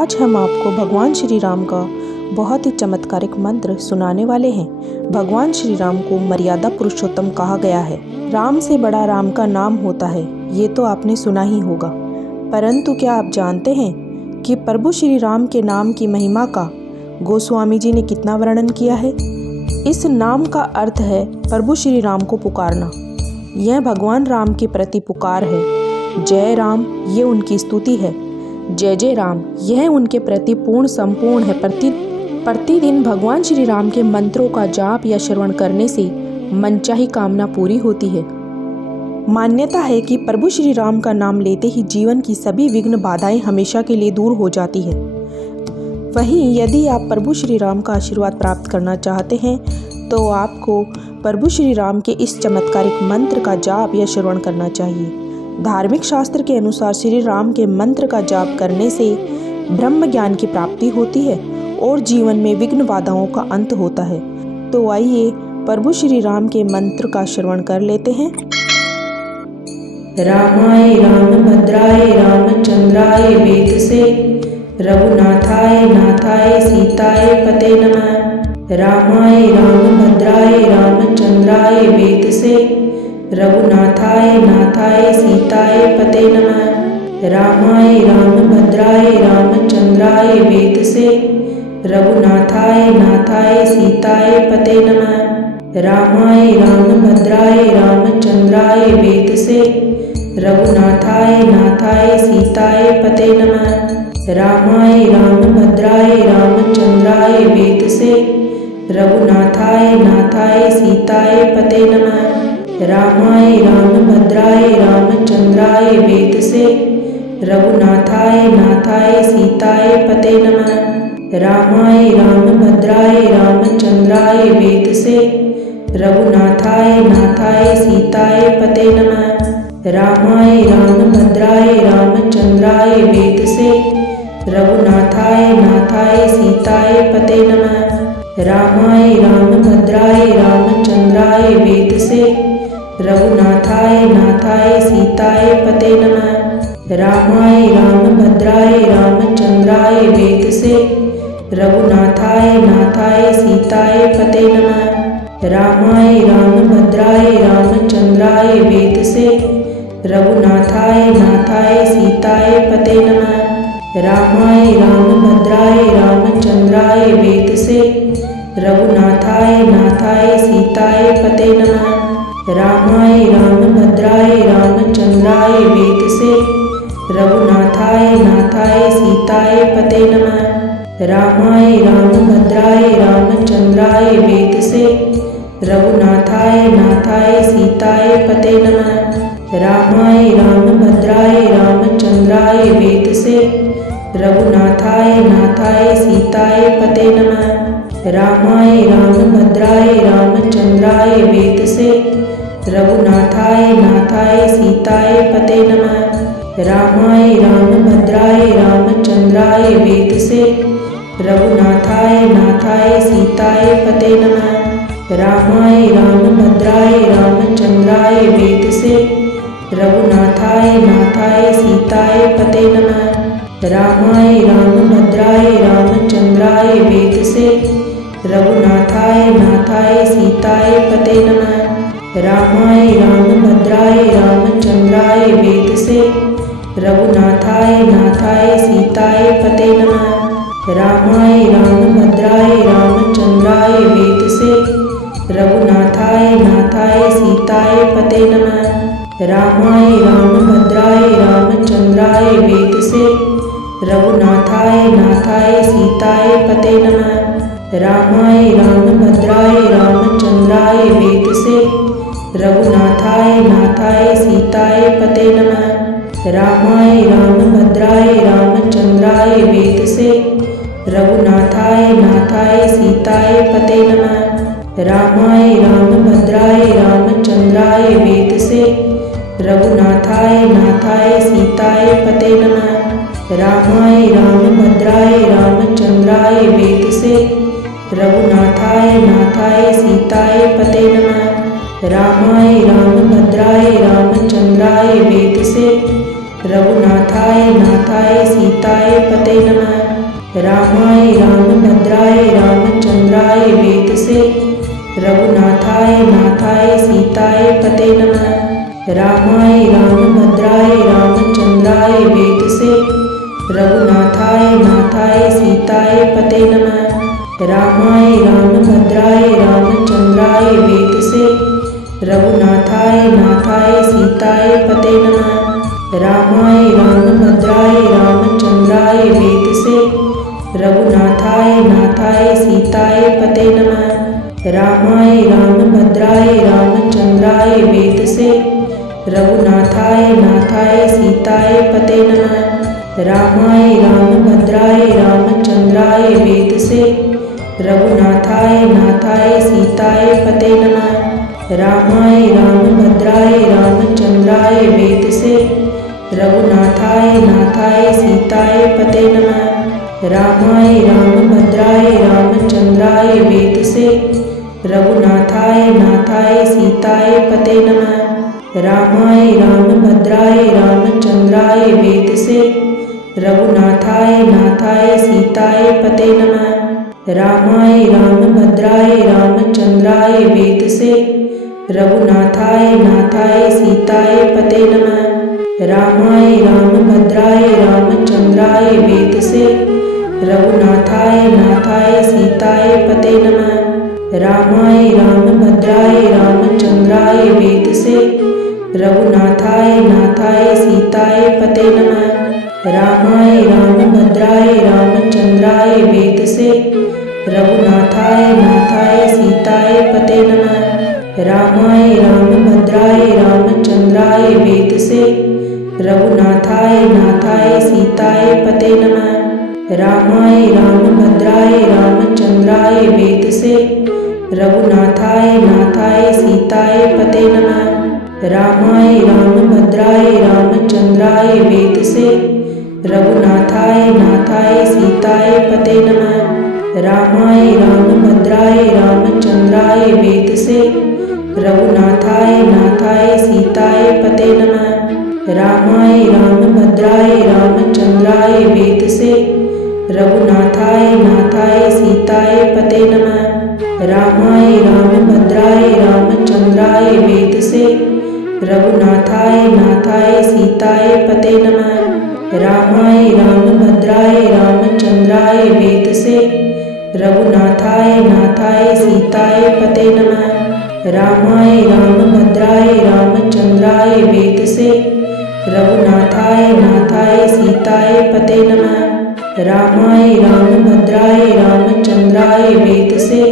आज हम आपको भगवान श्री राम का बहुत ही चमत्कारिक मंत्र सुनाने वाले हैं। भगवान श्री राम को मर्यादा पुरुषोत्तम कहा गया है। राम से बड़ा राम का नाम होता है, ये तो आपने सुना ही होगा। परंतु क्या आप जानते हैं कि प्रभु श्री राम के नाम की महिमा का गोस्वामी जी ने कितना वर्णन किया है। इस नाम का अर्थ है प्रभु श्री राम को पुकारना। यह भगवान राम के प्रति पुकार है। जय राम ये उनकी स्तुति है। जय जय राम यह उनके प्रति पूर्ण संपूर्ण है। प्रतिदिन भगवान श्री राम के मंत्रों का जाप या श्रवण करने से मनचाही कामना पूरी होती है। मान्यता है कि प्रभु श्री राम का नाम लेते ही जीवन की सभी विघ्न बाधाएं हमेशा के लिए दूर हो जाती है। वहीं यदि आप प्रभु श्री राम का आशीर्वाद प्राप्त करना चाहते हैं तो आपको प्रभु श्री राम के इस चमत्कारिक मंत्र का जाप या श्रवण करना चाहिए। धार्मिक शास्त्र के अनुसार श्री राम के मंत्र का जाप करने से ब्रह्म ज्ञान की प्राप्ति होती है और जीवन में विघ्न बाधाओं का अंत होता है। तो आइए प्रभु श्री राम के मंत्र का श्रवण कर लेते हैं। रामाय रामभद्राय रामचंद्राय वेदसे रघुनाथाय नाथाय सीताय पते नमः। रामाय रामभद्राय रामचंद्राय वेदसे रघुनाथाय नाथाय सीताय पते नमः। रामाय रामभद्राय रामचंद्राय वेदसे रघुनाथाय नाथाय सीताय पते नमः। रामाय रामभद्राय रामचंद्राय वेदसे रघुनाथाय नाथाय सीताय पते नमः। रामाय रामभद्राय रामचंद्राय वेदसे रघुनाथाय नाथाय सीताय पते नमः। रामाय रामभद्राय रामचंद्राय वेदसे रघुनाथाय नाथाय सीताय पते नमः। रामाय रामभद्राय रामचंद्राय वेदसे रघुनाथाय नाथाय सीताय पते नमः। रामाय रामभद्राय रामचंद्राय वेदसे रघुनाथाय नाथाय सीताय पते नमः। रामाय रामभद्राय रामचंद्राय वेदसे रघुनाथाय नाथाय सीताय पते नमः। रामाय रामभद्राय रामचंद्राय वेदसे रघुनाथाय नाथाय सीताय पते नमः। रामाय रामभद्राय रामचंद्राय वेदसे रघुनाथाय नाथाय सीताय पते नमः। रामाय रामभद्राय रामचंद्राय वेदसे रघुनाथाय नाथाय सीताय पते नमः। रामाय रामभद्राय रामचंद्राय वेदसे रघुनाथाय नाथाय सीताय पते नमः। रामाय रामभद्राय रामचंद्राय वेदसे रघुनाथाय नाथाय सीताय पते नमः। रामाय रामभद्राय रामचंद्राय वेदसे रघुनाथाय नाथाय सीताय पते नमः। रामाय रामभद्राय रामचंद्राय वेदसे रघुनाथाय नाथाय सीताय पते नमः। रामाय रामभद्राय रामचंद्राय वेदसे रघुनाथाय नाथाय सीताय पते नमः। रामाय रामभद्राय रामचंद्राय वेदसे रघुनाथाय नाथाय सीताय पते नमः। रामाय रामभद्राय रामचंद्राय वेदसे रघुनाथाय नाथाय सीताय पते नमः। रामाय रामभद्राय रामचंद्राय वेदसे रघुनाथाय नाथाय सीताय पते नमः। रामाय रामभद्राय रामचंद्राय वेदसे रघुनाथाय नाथाय सीताय पते नमः। रामाय रामभद्राय रामचंद्राय वेदसे रघुनाथाय नाथाय सीताय पते नमः। रामाय रामभद्राय रामचंद्राय वेदसे रघुनाथाय नाथाय सीताय पते नमः। रामाय रामभद्राय रामचंद्राय वेदसे रघुनाथाय नाथाय सीताय पते नमः। रामाय रामभद्राय रामचंद्राय वेदसे रघुनाथाय नाथाय सीताय पते नमः। रामाय रामभद्राय रामचंद्राय वेदसे रघुनाथाय नाथाय सीताय पते नमः। रामाय रामभद्राय रामचंद्राय वेदसे रघुनाथाय नाथाय सीताय पते नमः। रामाय रामभद्राय रामचंद्राय वेदसे रघुनाथाय नाथाय सीताय पते नमः। रामाय रामभद्राय रामचंद्राय वेदसे रघुनाथाय नाथाय सीताय पते नमः। रामाय रामभद्राय रामचंद्राय वेदसे रघुनाथाय नाथाय सीताय पते नमः। रामाय रामभद्राय रामचंद्राय वेदसे रघुनाथाय नाथाय सीताय पते नमः। रामाय रामभद्राय रामचंद्राय वेदसे रघुनाथाय नाथाय सीताय पते नमः। रामाय रामभद्राय रामचंद्राय वेदसे रघुनाथाय नाथाय सीताय पते नमः। रामाय रामभद्राय रामचंद्राय वेदसे रघुनाथाय नाथाय सीताय पते नमः। रामाय रामभद्राय रामचंद्राय वेदसे रघुनाथाय नाथाय सीताय पते नमः। रामाय रामभद्राय रामचंद्राय वेदसे रघुनाथाय नाथाय सीताय पते नमः। रामाय रामभद्राय रामचंद्राय वेदसे रघुनाथाय नाथाय सीताय पते नमः। रामाय रामभद्राय रामचंद्राय वेदसे रघुनाथाय नाथाय सीताय पते नमः। रामाय रामभद्राय रामचंद्राय वेदसे रघुनाथाय नाथाय सीताय पते नमः। रामाय रामभद्राय रामचंद्राय वेदसे रघुनाथाय नाथाय सीताय पते नमः। रामाय रामभद्राय रामचंद्राय वेदसे रघुनाथाय नाथाय सीताय पते नमः। रामाय रामभद्राय रामचंद्राय वेदसे रघुनाथाय नाथाय सीताय पते नमः। रामाय रामभद्राय रामचंद्राय वेदसे रघुनाथाय नाथाय सीताय पते नमः। रामाय रामभद्राय रामचंद्राय वेदसे रघुनाथाय नाथाय सीताय पते नमः। रामाय रामभद्राय रामचंद्राय वेदसे रघुनाथाय नाथाय सीताय पते नमः। रामाय रामभद्राय रामचंद्राय वेदसे रघुनाथाय नाथाय सीताय पते नमः। रामाय रामभद्राय रामचंद्राय वेदसे रघुनाथाय नाथाय सीताय पते नमः। रामाय रामभद्राय रामचंद्राय वेदसे रघुनाथाय नाथाय सीताय पते नमः। रामाय रामभद्राय रामचंद्राय वेदसे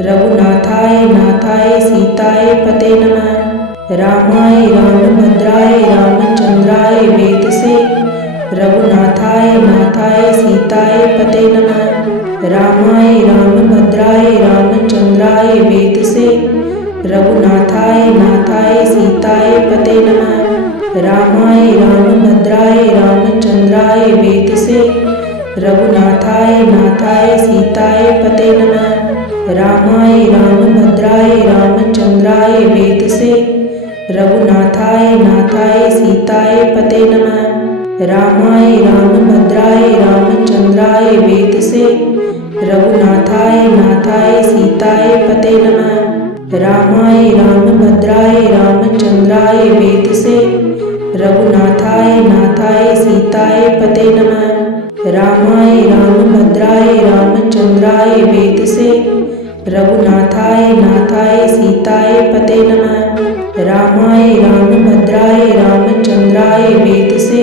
रघुनाथाय नाथाय सीताय पते नमः। रामाय रामभद्राय रामचंद्राय वेदसे रघुनाथाय नाथाय सीताय पते नमः। रामाय रामभद्राय रामचंद्राय वेदसे रघुनाथाय नाथाय सीताय पते नमः। रामाय रामभद्राय रामचंद्राय वेदसे रघुनाथाय नाथाय सीताय पते नमः। रामाय रामभद्राय रामचंद्राय वेदसे रघुनाथाय नाथाय सीताय पते नमः। रामाय रामभद्राय रामचंद्राय वेदसे रघुनाथाय नाथाय सीताय पते नमः। रामाय रामभद्राय रामचंद्राय वेदसे रघुनाथाय नाथाय सीताय पते नमः। रामाय रामभद्राय रामचंद्राय वेदसे रघुनाथाय नाथाय सीताय पते नमः। रामाय रामभद्राय रामचंद्राय वेदसे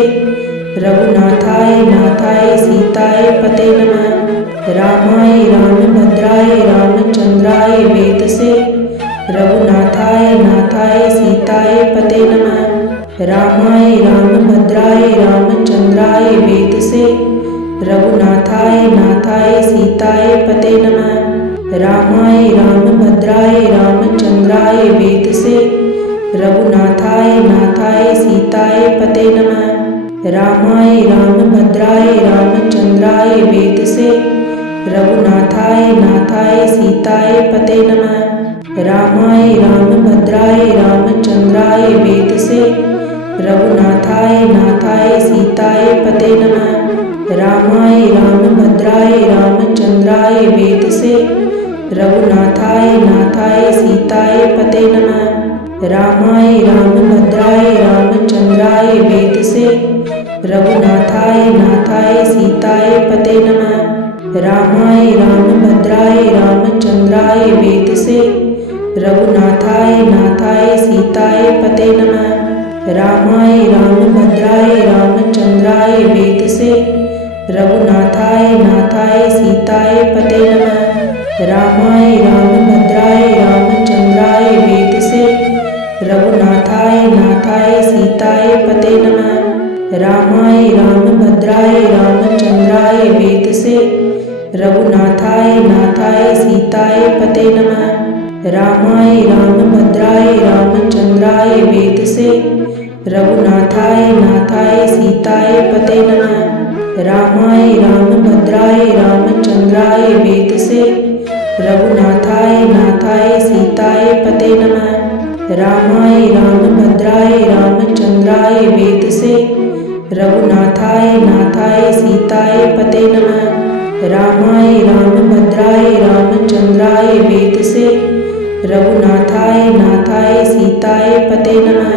रघुनाथाय नाथाय सीताय पते नमः। रामाय रामभद्राय रामचंद्राय वेदसे रघुनाथाय नाथाय सीताय पते नमः। रामाय रामभद्राय रामचंद्राय वेदसे रघुनाथाय नाथाय सीताय पते नमः। रामाय रामभद्राय रामचंद्राय वेदसे रघुनाथाय नाथाय सीताय पते नमः। रामाय रामभद्राय रामचंद्राय वेदसे रघुनाथाय नाथाय सीताय पते नमः। रामाय रामभद्राय रामचंद्राय वेदसे रघुनाथाय नाथाय सीताय पते नमः। रामाय रामभद्राय रामाय रामभद्राय रामचंद्राय वेदसे रघुनाथाय नाथाय सीताय पते नमः। रामाय रामभद्राय रामचंद्राय वेदसे रघुनाथाय नाथाय सीताय पते नमः। रामाय रामभद्राय रामचंद्राय वेदसे रघुनाथाय नाथाय सीताय पते नमः। रामाय रामभद्राय रामचंद्राय वेदसे रघुनाथाय नाथाय सीताय पते नमः। रामाय रामभद्राय रामचंद्राय वेदसे रघुनाथाय नाथाय सीताय पते नमः। रामाय रामभद्राय रामचंद्राय वेदसे रघुनाथाय नाथाय सीताय पते नमः। रामाय रामभद्राय रामचंद्राय वेदसे रघुनाथाय नाथाय सीताय पते नमः। रामाय रामभद्राय रामचंद्राय वेदसे रघुनाथाय नाथाय सीताय पते नमः। रामाय रामभद्राय रामचंद्राय वेदसे रघुनाथाय नाथाय सीताय पते नमः।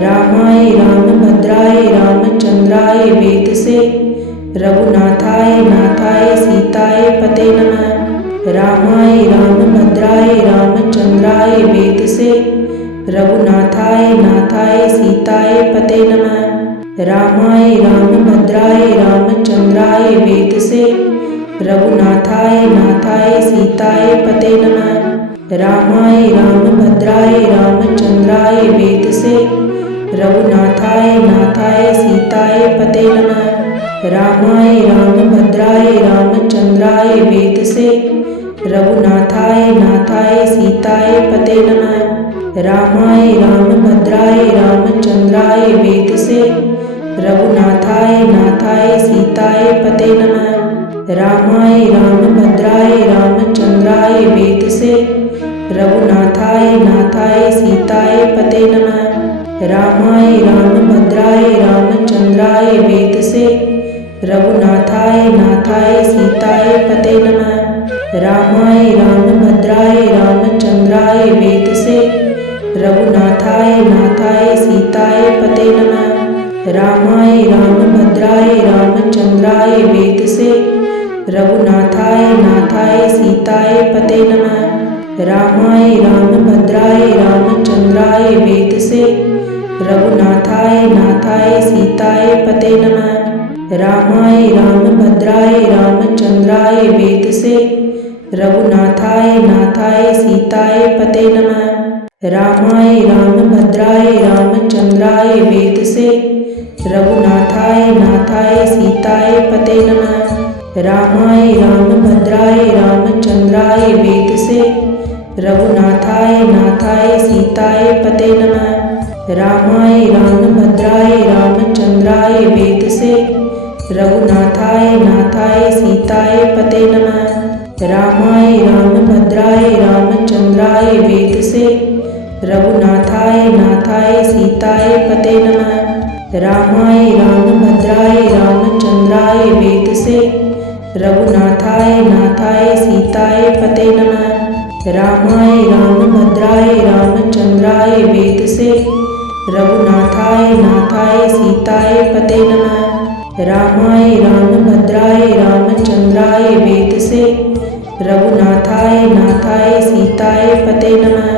रामाय रामभद्राय रामचंद्राय वेदसे रघुनाथाय नाथाय सीताय पते नमः। रामाय रामभद्राय रामचंद्राय वेदसे रघुनाथाय नाथाय सीताय पते नमः। रामाय रामभद्राय रामचंद्राय वेदसे रघुनाथाय नाथाय सीताय पते नमः। रामाय रामभद्राय रामचंद्राय वेदसे रघुनाथाय नाथाय सीताय पते नमः। रामाय रामभद्राय रामचंद्राय वेदसे रघुनाथाय नाथाय सीताय पते नमः। रामाय रामभद्राय रामचंद्राय वेदसे रघुनाथाय नाथाय सीताय पते नमः। रामाय रामभद्राय रामचंद्राय वेदसे रघुनाथाय नाथाय सीताय पते नमः। रामाय रामभद्राय रामचंद्राय वेदसे रघुनाथाय नाथाय सीताय पते नमः। रामाय रामभद्राय रामचंद्राय वेदसे रघुनाथाय नाथाय सीताय पते नमः। रामाय रामभद्राय रामचंद्राय वेदसे रघुनाथाय नाथाय सीताय पते नमः। रामाय रामभद्राय रामचंद्राय वेदसे रघुनाथाय नाथाय सीताय पते नमः। रामाय रामभद्राय रामचंद्राय वेदसे रघुनाथाय नाथाय सीताय पते नमः। रामाय रामभद्राय रामचंद्राय वेदसे रघुनाथाय नाथाय सीताय पते नमः। रामाय रामभद्राय रामचंद्राय वेदसे रघुनाथाय नाथाय सीताय पते नमः। रामाय रामभद्राय रामचंद्राय वेदसे रघुनाथाय नाथाय सीताय पते नमः। रामाय रामभद्राय रामचंद्राय वेदसे रघुनाथाय नाथाय सीताय पते नमः। रामाय रामभद्राय रामचंद्राय वेदसे रघुनाथाय नाथाय सीताय पते नमः। रामाय रामभद्राय रामचंद्राय वेदसे रघुनाथाय नाथाय सीताय पते नमः। रामाय रामभद्राय रामचंद्राय वेदसे रघुनाथाय नाथाय सीताय पते नमः।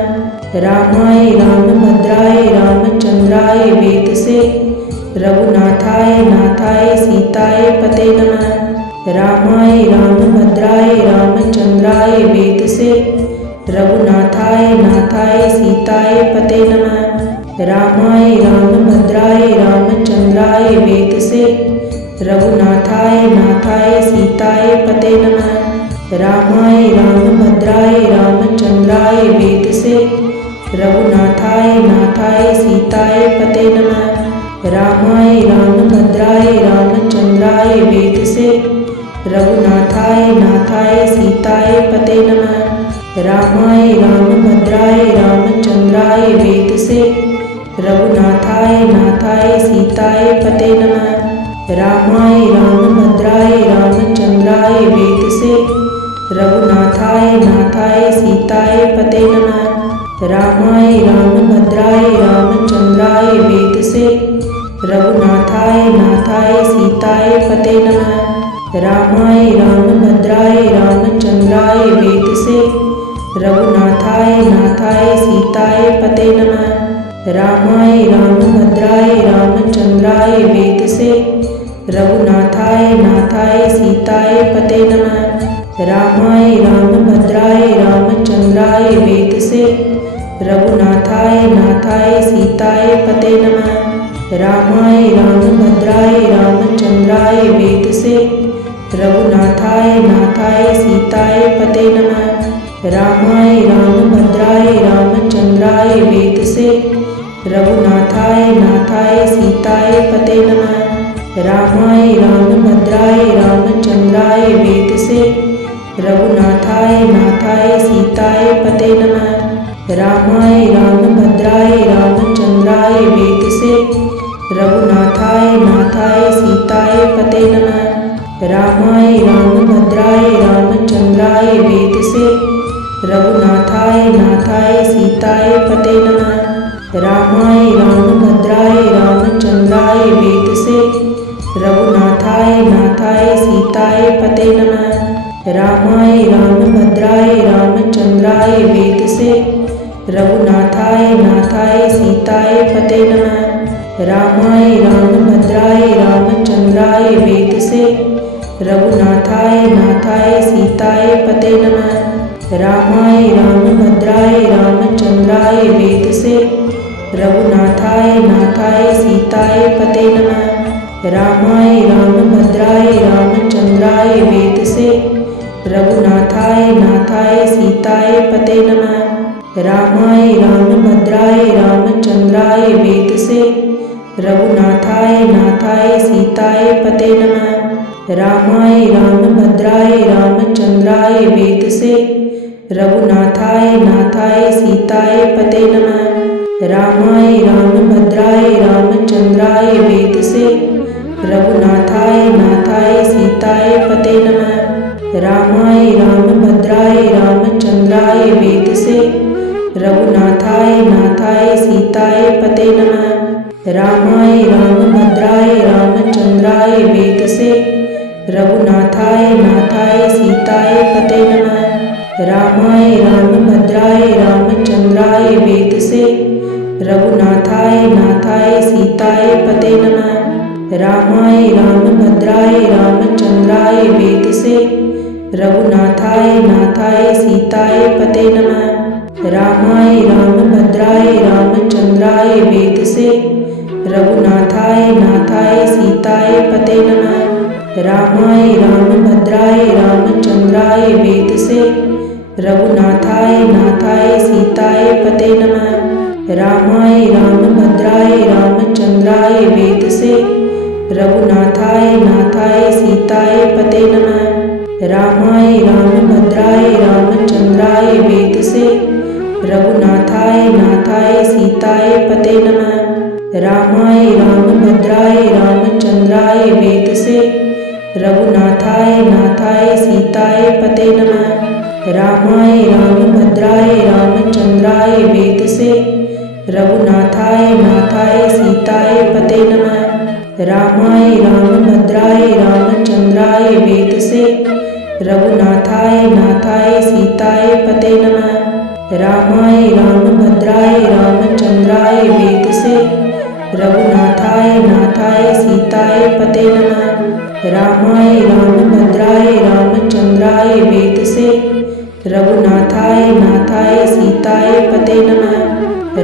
रामाय रामभद्राय रामचंद्राय वेदसे रघुनाथाय नाथाय सीताय पते नमः। रामाय रामभद्राय रामचंद्राय वेदसे रघुनाथाय नाथाय सीताय पते नमः। रामाय रामभद्राय रामचंद्राय वेदसे रघुनाथाय नाथाय सीताय पते नमः। रामाय रामभद्राय रामचंद्राय वेदसे रघुनाथाय नाथाय सीताय पते नमः। रामाय रामभद्राय रामचंद्राय वेदसे रघुनाथाय नाथाय सीताय पते नमः। रामाय रामभद्राय रामचंद्राय वेदसे रघुनाथाय नाथाय सीताय पते नमः। रामाय रामभद्राय रामचंद्राय वेदसे रघुनाथाय नाथाय सीताय पते नमः। रामाय रामभद्राय से रघुनाथाय नाथाय सीताय पते नमः। रामाय रामभद्राय रामचंद्राय वेदसे रघुनाथाय नाथाय सीताय पते नमः। रामाय रामभद्राय रामचंद्राय वेदसे रघुनाथाय नाथाय सीताय पते नमः। रामाय रामभद्राय रामचंद्राय वेदसे रघुनाथाय नाथाय सीताय पते नमः। रामाय रामभद्राय रामचंद्राय वेदसे रघुनाथाय नाथाय सीताय पते नमः। रामाय रामभद्राय रामचंद्राय वेदसे रघुनाथाय नाथाय सीताय पते नमः। रामाय रामभद्राय रामचंद्राय वेदसे रघुनाथाय नाथाय सीताय पते नमः। रामाय रामभद्राय रामचंद्राय वेदसे रघुनाथाय नाथाय सीताय पते नमः। रामाय रामभद्राय रामचंद्राय वेदसे रघुनाथाय नाथाय सीताय पते नमः। रामाय रामभद्राय रामचंद्राय वेदसे रघुनाथाय नाथाय सीताय पते नमः। रामाय रामभद्राय रामचंद्राय वेदसे रघुनाथाय नाथाय सीताय पते नमः। रामाय रामभद्राय रामचंद्राय वेदसे रघुनाथाय नाथाय सीताय पते नमः। रामाय रामभद्राय रामचंद्राय वेदसे रघुनाथाय नाथाय सीताय पते नमः। रामाय रामभद्राय रामचंद्राय वेदसे रघुनाथाय नाथाय सीताय पते नमः। रामाय रामभद्राय रामचंद्राय वेदसे रघुनाथाय नाथाय सीताय पते नमः। रामाय रामभद्राय रामचंद्राय वेदसे रघुनाथाय नाथाय सीताय पते नमः। रामाय रामभद्राय रामचंद्राय वेदसे रघुनाथाय नाथाय सीताय पते नमः। रामाय रामभद्राय रामचंद्राय वेदसे रघुनाथाय नाथाय सीताय पते नमः। रामाय रामभद्राय रामचंद्राय वेदसे रघुनाथाय नाथाय सीताय पते नमः। रामाय रामभद्राय रामचंद्राय वेदसे रघुनाथाय नाथाय सीताय पते नमः। रामाय रामभद्राय रामचंद्राय वेदसे रघुनाथाय नाथाय सीताय पते नमः। रामाय रामभद्राय रामचंद्राय वेदसे रघुनाथाय नाथाय सीताय पते नमः। रामाय रामभद्राय रामचंद्राय वेदसे रघुनाथाय नाथाय सीताय पते नमः। रामाय रामभद्राय रामचंद्राय वेदसे रघुनाथाय नाथाय सीताय पते नमः। रामाय रामभद्राय रामचंद्राय वेदसे रघुनाथाय नाथाय सीताय पते नमः। रामाय रामभद्राय रामचंद्राय वेदसे रघुनाथाय नाथाय सीताय पते नमः। रामाय रामभद्राय रामचंद्राय वेदसे रघुनाथाय नाथाय सीताय पते नमः। रामाय रामभद्राय रामचंद्राय वेदसे रघुनाथाय नाथाय सीताय पते नमः। रामाय रामभद्राय रामचंद्राय वेदसे रघुनाथाय नाथाय सीताय पते नमः। रामाय रामभद्राय रामचंद्राय वेदसे रघुनाथाय नाथाय सीताय पते नमः।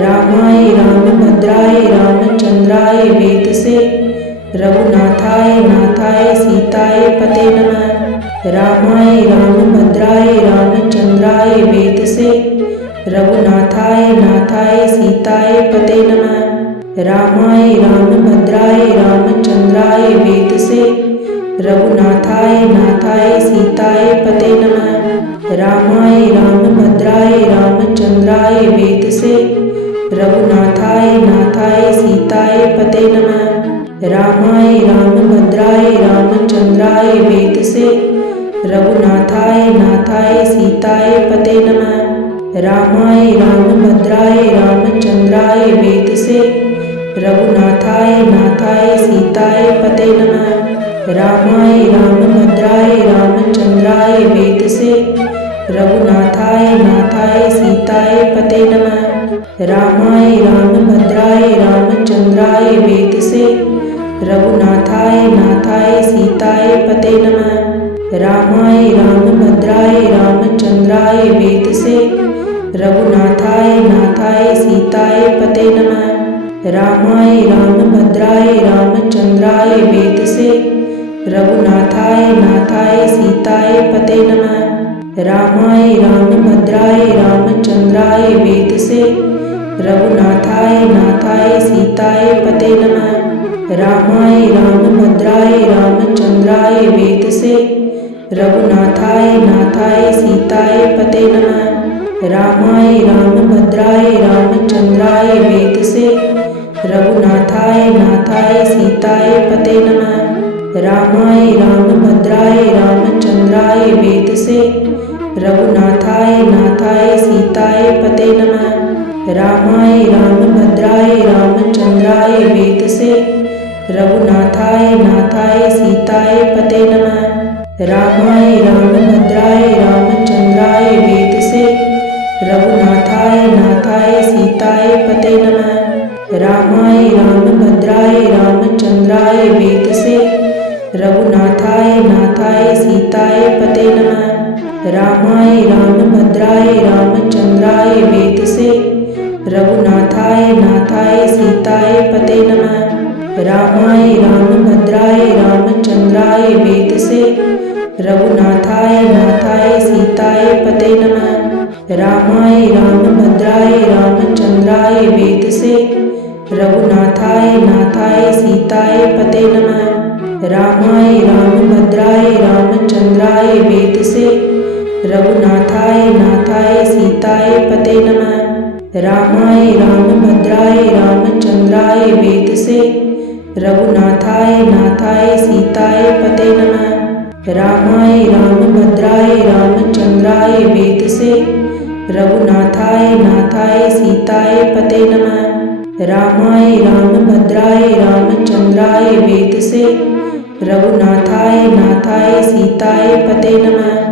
रामाय रामभद्राय रामचंद्राय वेदसे रघुनाथाय नाथाय सीताय पते नमः। रामाय रामभद्राय रामचंद्राय वेदसे रघुनाथाय नाथाय सीताय पते नमः। रामाय रामभद्राय रामचंद्राय वेदसे रघुनाथाय नाथाय सीताय पते नमः। रामाय रामभद्राय रामचंद्राय वेदसे रघुनाथाय नाथाय सीताय पते नमः। रामाय रामभद्राय रामचंद्राय वेदसे रघुनाथाय नाथाय सीताय पते नमः। रामाय रामभद्राय रामचंद्राय वेदसे रघुनाथाय नाथाय सीताय पते नमः। रामाय रामभद्राय रामचंद्राय वेदसे। रघुनाथाय नाथाय सीताय पते नमः। रामाय रामभद्राय रामचंद्राय वेदसे। रघुनाथाय नाथाय सीताय पते नमः। रामाय रामभद्राय रामचंद्राय वेदसे। रघुनाथाय नाथाय सीताय पते नमः। रामाय रामभद्राय रामचंद्राय वेदसे। रघुनाथाय नाथाय सीताय पते नमः। रामाय रामभद्राय रामचंद्राय वेदसे। रघुनाथाय नाथाय सीताय पते नमः। रामाय रामभद्राय रामचंद्राय वेदसे। रघुनाथाय नाथाय सीताय पते नमः। रामाय रामभद्राय रामचंद्राय वेदसे। रघुनाथाय नाथाय सीताय पते नमः। रामाय रामभद्राय रामचंद्राय वेदसे। रघुनाथाय नाथाय सीताय पते नमः। रामाय रामभद्राय रामचंद्राय वेदसे। रघुनाथाय नाथाय सीताय पते नमः। रामाय रामभद्राय रामचंद्राय वेदसे। रघुनाथाय नाथाय सीताय पते नमः। रामाय रामभद्राय रामचंद्राय वेदसे। रघुनाथाय नाथाय सीताय पते नमः। रामाय रामभद्राय रामचंद्राय वेदसे। रघुनाथाय नाथाय सीताय पते नमः। रामाय रामभद्राय रामचंद्राय वेदसे। रघुनाथाय नाथाय सीताय पते नमः। रामाय रामभद्राय रामचंद्राय वेदसे। रघुनाथाय नाथाय सीताय पते नमः। रामाय रामभद्राय रामचंद्राय वेदसे। रघुनाथाय नाथाय सीताय पते नमः। रामाय रामभद्राय रामचंद्राय वेदसे। रघुनाथाय नाथाय सीताय पते नमः। रामाय रामभद्राय रामचंद्राय वेदसे। रघुनाथाय नाथाय सीताय पते नमः। रामाय रामभद्राय रामचंद्राय वेदसे। रघुनाथाय नाथाय सीताय पते नमः।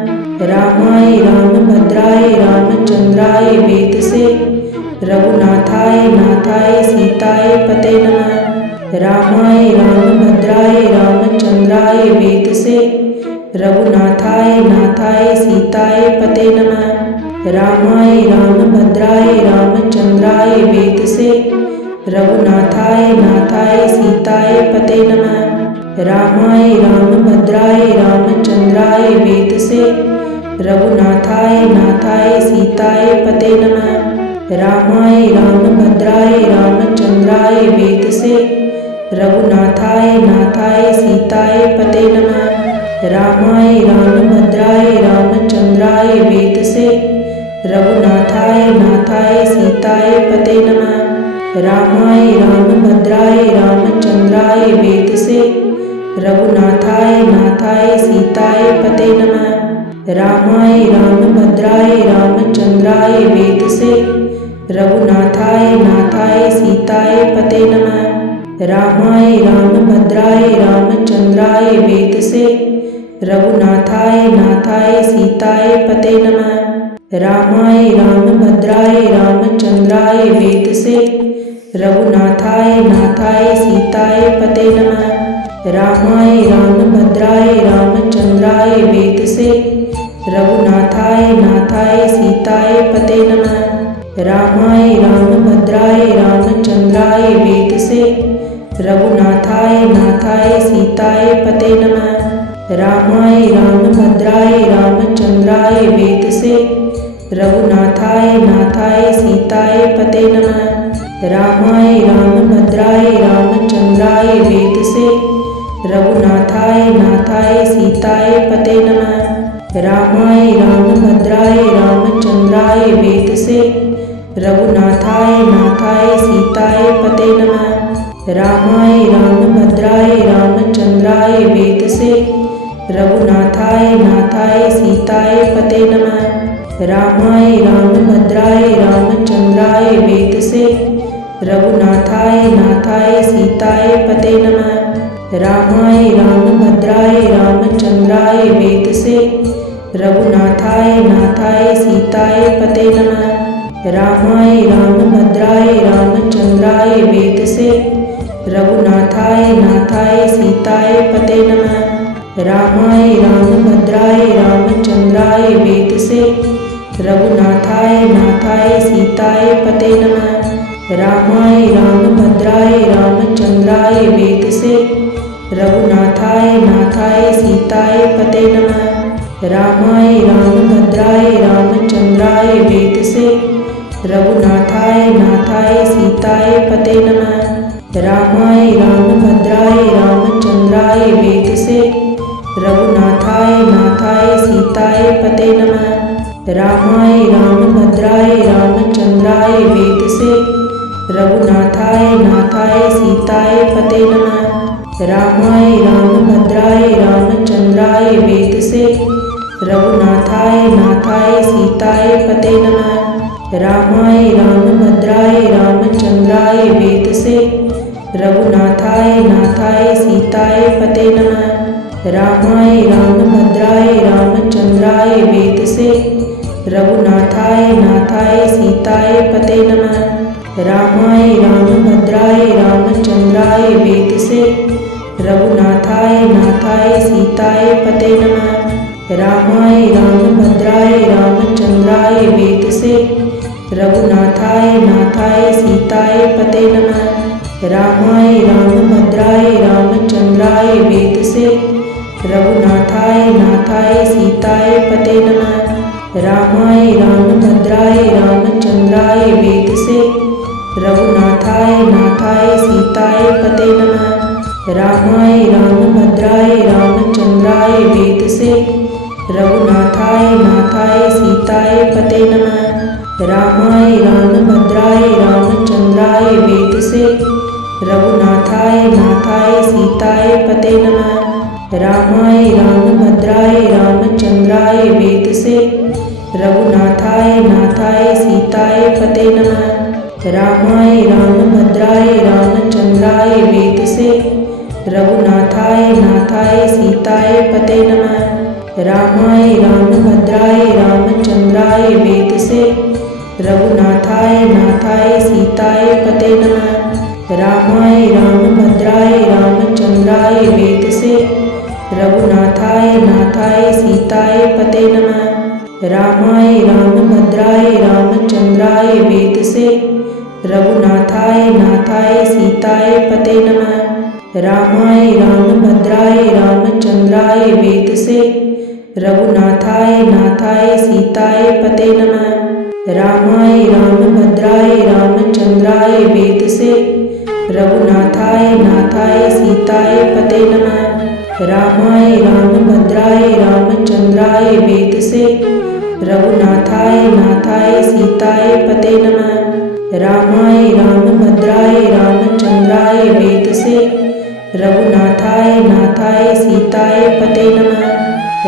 रामाय रामभद्राय रामचंद्राय वेदसे। रघुनाथाय नाथाय सीताय पते नमः। रामाय रामभद्राय रामचंद्राय वेदसे। रघुनाथाय नाथाय सीताय पते नमः। रामाय रामभद्राय रामचंद्राय वेदसे। रघुनाथाय नाथाय सीताय पते नमः। रामाय रामभद्राय रामचंद्राय वेदसे। रघुनाथाय नाथाय सीताय पते नमः। रामाय रामभद्राय रामचंद्राय वेदसे। रघुनाथाय नाथाय सीताय पते नमः। रामाय रामभद्राय रामचंद्राय वेदसे। रघुनाथाय नाथाय सीताय पते नमः। रामाय रामभद्राय रामचंद्राय वेदसे। रघुनाथाय नाथाय सीताय पते नमः। रामाय रामभद्राय रामचंद्राय वेदसे। रघुनाथाय नाथाय सीताय पते नमः। रामाय रामभद्राय रामचंद्राय वेदसे। रघुनाथाय नाथाय सीताय पते नमः। रामाय रामभद्राय रामचंद्राय वेदसे। रघुनाथाय नाथाय सीताय पते नमः। रामाय रामभद्राय रामचंद्राय वेदसे। रघुनाथाय नाथाय सीताय पते नमः। रामाय रामभद्राय रामचंद्राय वेदसे। रघुनाथाय नाथाय सीताय पते नमः। रामाय रामभद्राय रामचंद्राय वेदसे। रघुनाथाय नाथाय सीताय पते नमः। रामाय रामभद्राय रामचंद्राय वेदसे। रघुनाथाय नाथाय सीताय पते नमः। रामाय रामभद्राय रामचंद्राय वेदसे। रघुनाथाय नाथाय सीताय पते नमः। रामाय रामभद्राय रामचंद्राय वेदसे। रघुनाथाय नाथाय सीताय पते नमः। रामाय रामभद्राय रामचंद्राय वेदसे। रघुनाथाय नाथाय सीताय पते नमः। रामाय रामभद्राय रामचंद्राय वेदसे। रघुनाथाय नाथाय सीताय पते नमः। रामाय रामभद्राय रामचंद्राय वेदसे। रघुनाथाय नाथाय सीताय पते नमः। रामाय रामभद्राय रामचंद्राय वेदसे। रघुनाथाय नाथाय सीताय पते नमः। रामाय रामभद्राय रामचंद्राय वेदसे। रघुनाथाय नाथाय सीताय पते नमः। रामाय रामभद्राय रामचंद्राय वेदसे। रघुनाथाय नाथाय सीताय पते नमः। रामाय रामभद्राय रामचंद्राय वेदसे। रघुनाथाय नाथाय सीताय पते नमः। रामाय रामभद्राय रामचंद्राय वेदसे। रघुनाथाय नाथाय सीताय पते नमः। रामाय रामभद्राय रामचंद्राय वेदसे। रघुनाथाय नाथाय सीताय पते नमः। रामाय रामभद्राय रामचंद्राय वेदसे। रघुनाथाय नाथाय सीताय पते नमः। रामाय रामभद्राय रामचंद्राय वेदसे। रघुनाथाय नाथाय सीताय पते नमः। रामाय रामभद्राय रामचंद्राय वेदसे। रघुनाथाय नाथाय सीताय पते नमः। रामाय रामभद्राय रामचंद्राय वेदसे। रघुनाथाय नाथाय सीताय पते नमः। रामाय रामभद्राय रामचंद्राय वेदसे। रघुनाथाय नाथाय सीताय पते नमः। रामाय रामभद्राय रामचंद्राय वेदसे। रघुनाथाय नाथाय सीताय पते नमः। रामाय रामभद्राय रामचंद्राय वेदसे। रघुनाथाय नाथाय सीताय पते नमः। रामाय रामभद्राय रामचंद्राय वेदसे। रघुनाथाय नाथाय सीताय पते नमः। रामाय रामभद्राय रामचंद्राय वेदसे। रघुनाथाय नाथाय सीताय पते नमः। रामाय रामभद्राय रामचंद्राय वेदसे। रघुनाथाय नाथाय सीताय पते नमः। रामाय रामभद्राय रामचंद्राय वेदसे। रघुनाथाय नाथाय सीताय पते नमः। रामाय रामभद्राय रामचंद्राय वेदसे। रघुनाथाय नाथाय सीताय पते नमः। रामाय रामभद्राय रामचंद्राय वेदसे। रघुनाथाय नाथाय सीताय पते नमः। रामाय रामभद्राय रामचंद्राय वेदसे। रघुनाथाय नाथाय सीताय पते नमः। रामाय रामभद्राय रामचंद्राय वेदसे। रघुनाथाय नाथाय सीताय पते नमः। रामाय रामभद्राय रामचंद्राय वेदसे। रघुनाथाय नाथाय सीताय पते नमः। रामाय रामभद्राय रामचंद्राय वेदसे। रघुनाथाय नाथाय सीताय पते नमः।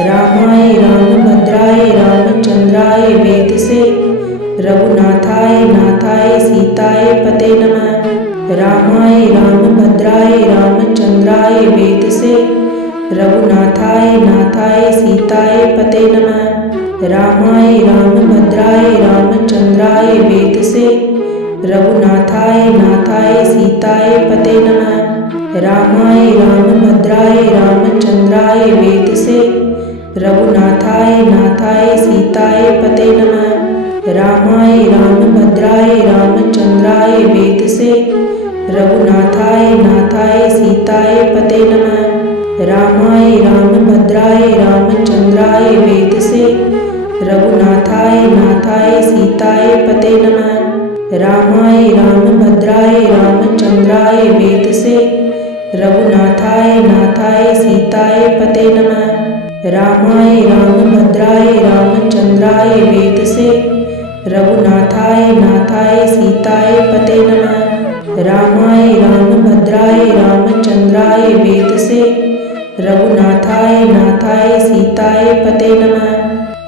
रामाय रामभद्राय रामचंद्राय वेदसे। रघुनाथाय नाथाय सीताय पते नमः। रामाय रामभद्राय रामचंद्राय वेदसे। रघुनाथाय नाथाय सीताय पते नमः। रामाय रामभद्राय रामचंद्राय वेदसे। रघुनाथाय नाथाय सीताय पते नमः। रामाय रामभद्राय रामचंद्राय वेदसे। रघुनाथाय नाथाय सीताय पते नमः। रामाय रामभद्राय रामचंद्राय वेदसे। रघुनाथाय नाथाय सीताय पते नमः। रामाय रामभद्राय रामचंद्राय वेदसे। रघुनाथाय नाथाय सीताय पते नमः। रामाय रामभद्राय रामचंद्राय वेदसे। रघुनाथाय नाथाय सीताय पते नमः। रामाय रामभद्राय रामचंद्राय वेदसे। रघुनाथाय नाथाय सीताय पते नमः। रामाय रामभद्राय रामचंद्राय वेदसे। रघुनाथाय नाथाय सीताय पते नमः।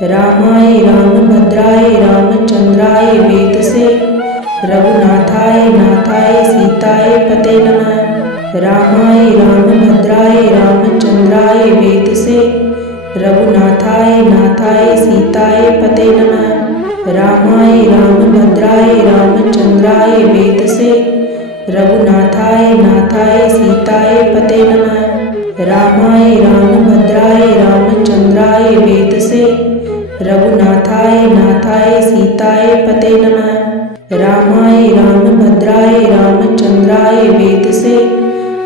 रामाय रामभद्राय रामचंद्राय वेदसे। रघुनाथाय नाथाय रामाय रामभद्राय रामचंद्राय वेदसे रघुनाथाय नाथाय सीताय पते नमः। रामाय रामभद्राय रामचंद्राय वेदसे रघुनाथाय नाथाय सीताय पते नमः। रामाय रामभद्राय रामचंद्राय वेदसे रघुनाथाय नाथाय सीताय पते नमः। रामाय रामभद्राय रामचंद्राय वेदसे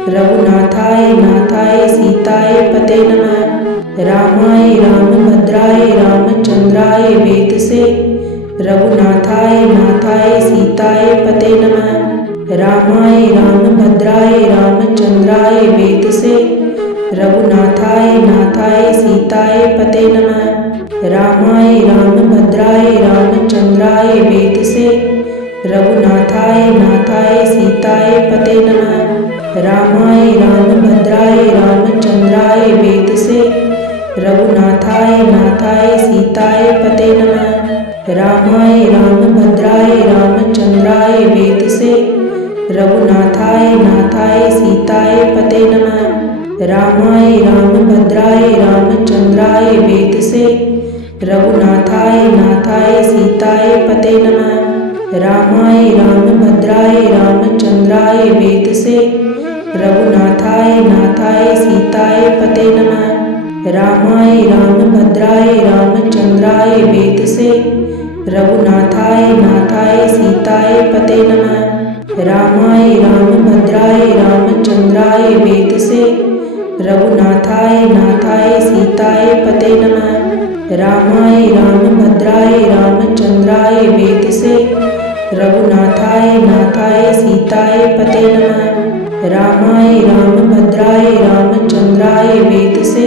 रघुनाथाय नाथाय सीताय पते नमः। रामाय रामभद्राय रामचंद्राय वेदसे रघुनाथाय नाथाय सीताय पते नमः। रामाय रामभद्राय रामचंद्राय वेदसे रघुनाथाय नाथाय सीताय पते नमः। रामाय रामभद्राय रामचंद्राय वेदसे रघुनाथाय नाथाय सीताय पते नमः। रामाय रामभद्राय रामचंद्राय वेदसे रघुनाथाय नाथाय सीताय पते नमः। रामाय रामभद्राय रामचंद्राय वेदसे रघुनाथाय नाथाय सीताय पते नमः। रामाय रामभद्राय रामचंद्राय वेदसे रघुनाथाय नाथाय सीताय पते नमः। रामाय रामभद्राय रामचंद्राय वेदसे रघुनाथाय नाथाय सीताय पते नमः। रामाय रामभद्राय रामचंद्राय वेदसे रघुनाथाय नाथाय सीताय पते नमः। रामाय रामभद्राय रामचंद्राय वेदसे रघुनाथाय नाथाय सीताय पते नमः। रामाय रामभद्राय रामचंद्राय वेदसे रघुनाथाय नाथाय सीताय पते नमः। रामाय रामभद्राय रामचंद्राय वेदसे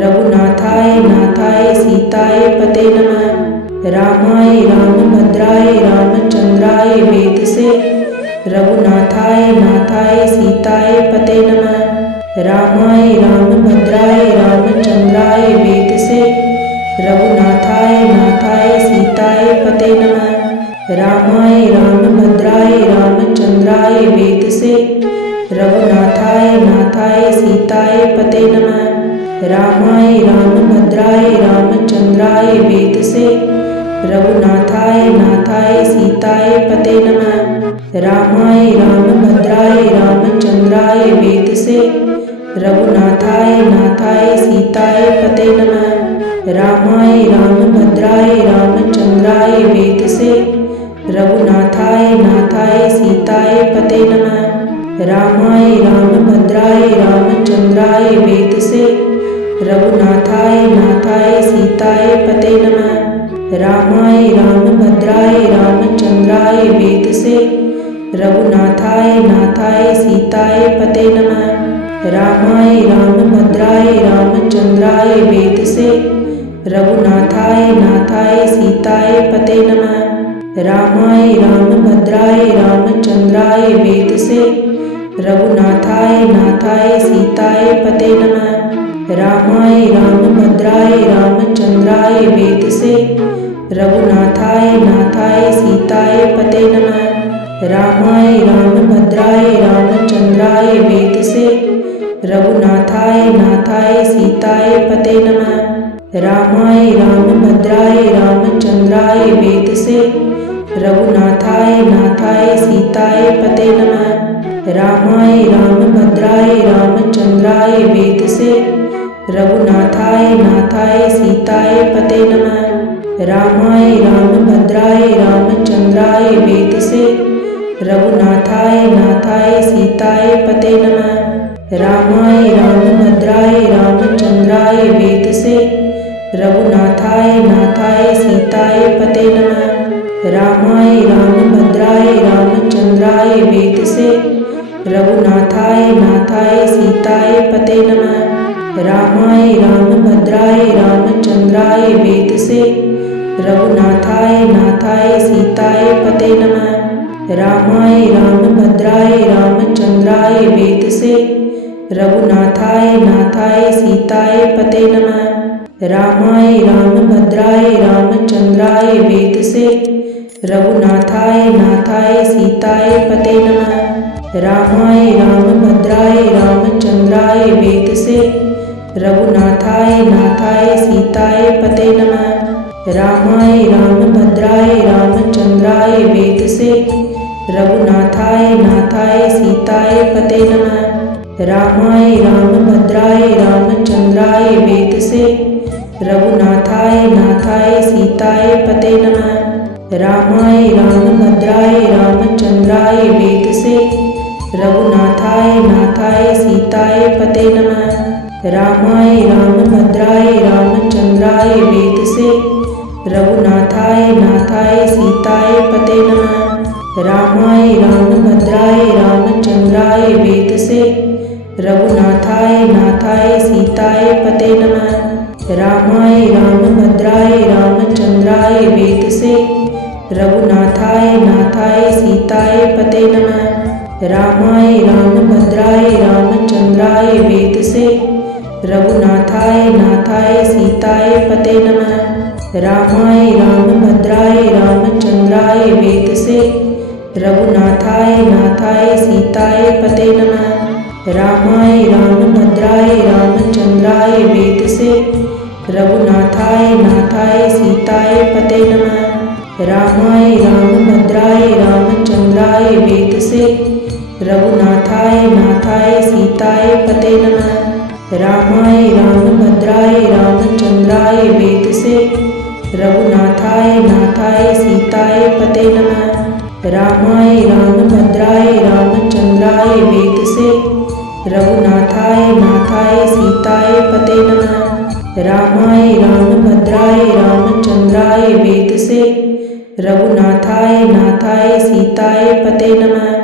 रघुनाथाय नाथाय सीताय पते नमः। रामाय रामभद्राय रामचंद्राय वेदसे रघुनाथाय नाथाय सीताय पते नमः। रामाय रामभद्राय रामचंद्राय वेदसे रघुनाथाय नाथाय सीताय पते नमः। रामाय रामभद्राय रामचंद्राय वेदसे रघुनाथाय नाथाय सीताय पते नमः। रामाय रामभद्राय रामचंद्राय वेदसे रघुनाथाय नाथाय सीताय पते नमः। रामाय रामभद्राय रामचंद्राय वेदसे रघुनाथाय नाथाय सीताय पते नमः। रामाय रामभद्राय रामचंद्राय वेदसे रघुनाथाय नाथाय सीताय पते नमः। रामाय रामभद्राय रामचंद्राय वेदसे रघुनाथाय नाथाय सीताय पते नमः। रामाय रामभद्राय रामचंद्राय वेदसे रघुनाथाय नाथाय सीताय पते नमः। रामाय रामभद्राय रामचंद्राय वेदसे रघुनाथाय नाथाय सीताय पते नमः। रामाय रामभद्राय रामचंद्राय वेदसे रघुनाथाय नाथाय सीताय पते नमः। रामाय रामभद्राय रामचंद्राय वेदसे रघुनाथाय नाथाय सीताय पते नमः। रामाय रामभद्राय रामचंद्राय वेदसे रघुनाथाय नाथाय सीताय पते नमः। रामाय रामभद्राय रामचंद्राय वेदसे रघुनाथाय नाथाय सीताय पते नमः। रामाय रामभद्राय रामचंद्राय वेदसे रघुनाथाय नाथाय सीताय पते नमः। रामाय रामभद्राय रामचंद्राय वेदसे रघुनाथाय नाथाय सीताय पते नमः। रामाय रामभद्राय रामचंद्राय वेदसे रघुनाथाय नाथाय सीताय पते नमः। रामाय रामभद्राय रामचंद्राय वेदसे रघुनाथाय नाथाय सीताय पते नमः। रामाय रामभद्राय रामचंद्राय वेदसे रघुनाथाय नाथाय सीताय पते नमः। रामाय रामभद्राय रामचंद्राय वेदसे रघुनाथाय नाथाय सीताय पते नमः। रामाय रामभद्राय रामचंद्राय वेदसे रघुनाथाय नाथाय सीताय पते नमः। रामाय रामभद्राय रामचंद्राय वेदसे रघुनाथाय नाथाय सीताय पते नमः। रामाय रामभद्राय रामचंद्राय वेदसे रघुनाथाय नाथाय सीताय पते नमः। रामाय रामभद्राय रामचंद्राय वेदसे रघुनाथाय नाथाय सीताय पते नमः। रामाय रामभद्राय रामचंद्राय वेदसे रघुनाथाय नाथाय सीताय पते नमः। रामाय रामभद्राय रामचंद्राय वेदसे रघुनाथाय नाथाय सीताय पते नमः। रामाय रामभद्राय रामचंद्राय वेदसे रघुनाथाय नाथाय सीताय पते नमः। रामाय रामभद्राय रामचंद्राय वेदसे रघुनाथाय नाथाय सीताय पते नमः। रामाय रामभद्राय रामचंद्राय वेदसे रघुनाथाय नाथाय सीताय पते नमः। रामाय रामभद्राय रामचंद्राय वेदसे रघुनाथाय नाथाय सीताय पते नमः। रामाय रामभद्राय रामचंद्राय वेदसे रघुनाथाय नाथाय सीताय पते नमः। रामाय रामभद्राय रामचंद्राय वेदसे रघुनाथाय नाथाय सीताय पते नमः। रामाय रामभद्राय रामचंद्राय वेदसे रघुनाथाय नाथाय सीताय पते नमः। रामाय रामभद्राय रामचंद्राय वेदसे रघुनाथाय नाथाय सीताय पते नमः। रामाय रामभद्राय रामचंद्राय वेदसे रघुनाथाय नाथाय सीताय पते नमः।